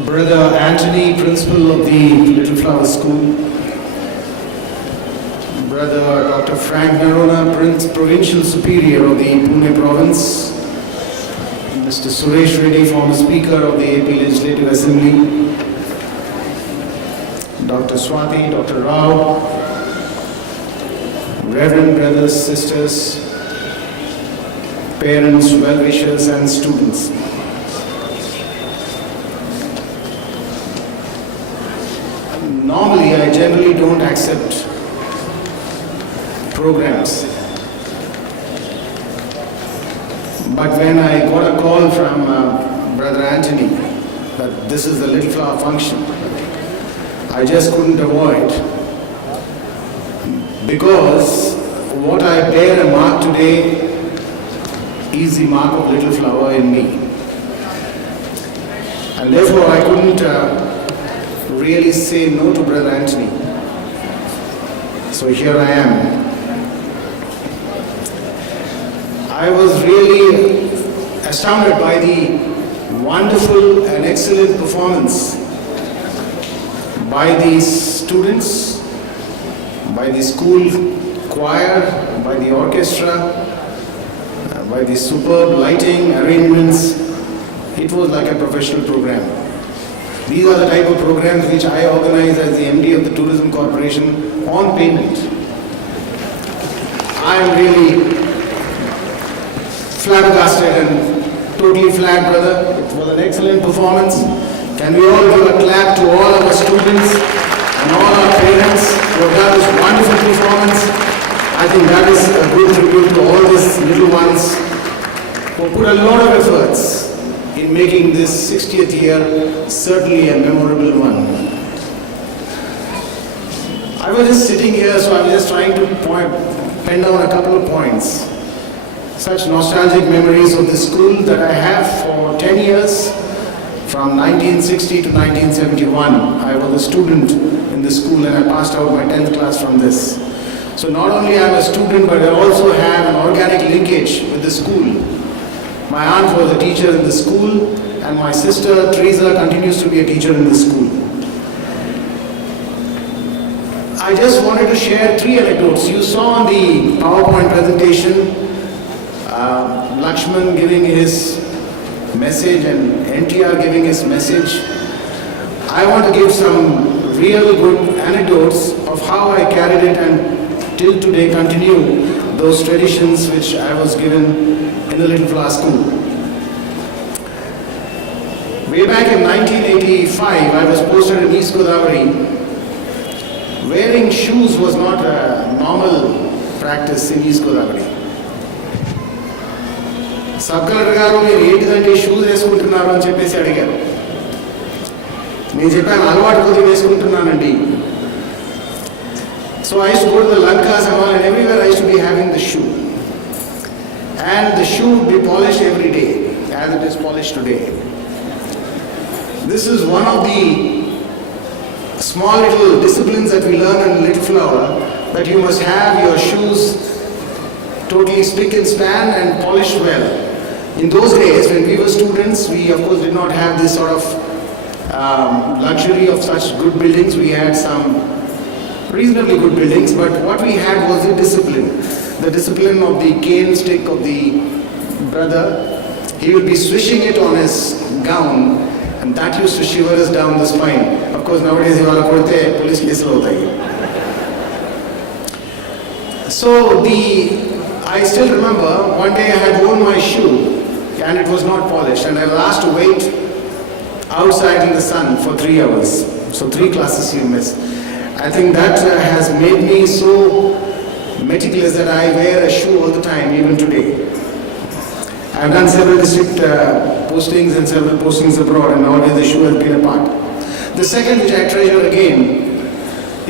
Brother Anthony, Principal of the Little Flower School, Brother Dr. Frank Narona, Provincial Superior of the Pune Province, Mr. Suresh Reddy, former Speaker of the AP Legislative Assembly, Dr. Swati, Dr. Rao, Reverend brothers, sisters, parents, well-wishers and students. Normally, I generally don't accept programs. But when I got a call from Brother Anthony that this is the Little Flower function, I just couldn't avoid. Because what I bear a mark today is the mark of Little Flower in me. And therefore I couldn't really say no to Brother Anthony. So here I am. I was really astounded by the wonderful and excellent performance by the students, by the school choir, by the orchestra, by the superb lighting arrangements. It was like a professional program. These are the type of programs which I organize as the MD of the Tourism Corporation on payment. I am really flabbergasted and totally flat, brother. It was an excellent performance. Can we all give a clap to all our students and all our parents who have done this wonderful performance? I think that is a good tribute to all these little ones who put a lot of efforts in making this 60th year certainly a memorable one. I was just sitting here, so I was just trying to pen down a couple of points. Such nostalgic memories of the school that I have for 10 years, from 1960 to 1971. I was a student in the school and I passed out my 10th class from this. So not only I am a student, but I also have an organic linkage with the school. My aunt was a teacher in the school and my sister Teresa continues to be a teacher in the school. I just wanted to share 3 anecdotes. You saw on the PowerPoint presentation Lakshman giving his message and NTR giving his message. I want to give some real good anecdotes of how I carried it and till today continue those traditions which I was given in the Little Flower School. Way back in 1985, I was posted in East Godavari. Wearing shoes was not a normal practice in East Godavari. Sub collector గారు మీరు ఏంటిదంటే shoes వేసుకుంటున్నారు అని చెప్పేసి అడిగారు. నేను చెప్పాను అలవాటు కొద్దిగా వేసుకుంటున్నానండి. So I used to go to the Lankas and all, and everywhere I used to be having the shoe. And the shoe would be polished every day, as it is polished today. This is one of the small little disciplines that we learn in Little Flower, that you must have your shoes totally spick and span and polished well. In those days, when we were students, we of course did not have this sort of luxury of such good buildings. We had some reasonably good buildings, but what we had was the discipline of the cane stick of the brother. He would be swishing it on his gown, and that used to shiver us down the spine. Of course, nowadays, you all korte police case lo hota hai. So I still remember one day I had worn my shoe and it was not polished, and I was asked to wait outside in the sun for 3 hours. So 3 classes you miss. I think that has made me so meticulous that I wear a shoe all the time, even today. I have done several district postings and several postings abroad, and nowadays the shoe has been a part. The second which I treasure again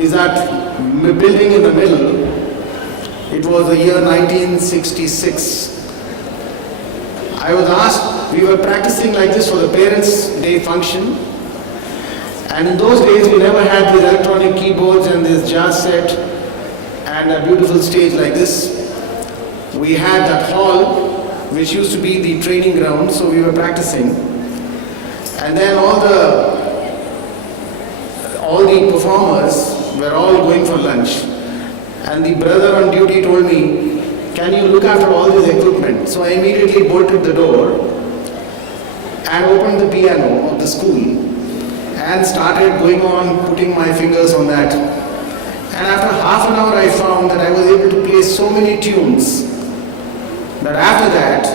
is that building in the middle. It was the year 1966. I was asked, we were practicing like this for the Parents' Day function. And in those days, we never had these electronic keyboards and this jazz set and a beautiful stage like this. We had that hall, which used to be the training ground, so we were practicing. And then all the the performers were all going for lunch. And the brother on duty told me, can you look after all this equipment? So I immediately bolted the door and opened the piano of the school and started going on putting my fingers on that. And after half an hour I found that I was able to play so many tunes that after that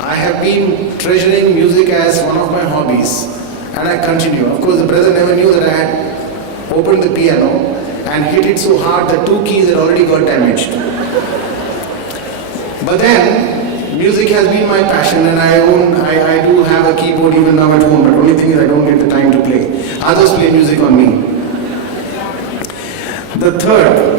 I have been treasuring music as one of my hobbies, and I continue. Of course the brother never knew that I had opened the piano and hit it so hard that 2 keys had already got damaged. But then music has been my passion, and I do have a keyboard even now at home, but only thing is I don't get the time to play. Others play music on me. The third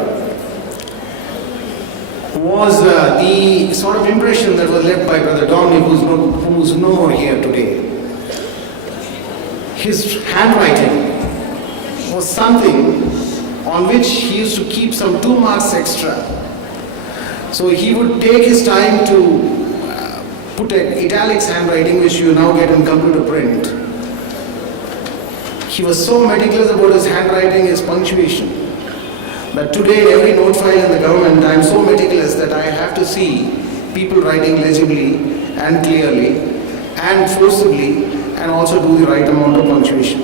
was the sort of impression that was left by Brother Dominic, who's no more here today. His handwriting was something on which he used to keep some 2 marks extra. So he would take his time to put an italics handwriting, which you now get in computer print. He was so meticulous about his handwriting, his punctuation, that today every note file in the government, I am so meticulous that I have to see people writing legibly and clearly and forcibly and also do the right amount of punctuation.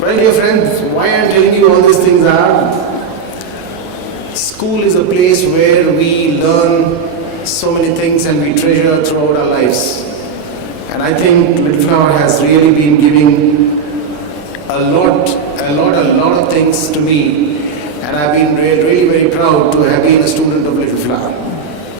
Well, dear friends, why I am telling you all these things are, school is a place where we learn so many things and we treasure throughout our lives. And I think Little Flower has really been giving a lot of things to me. And I've been really very proud to have been a student of Little Flower.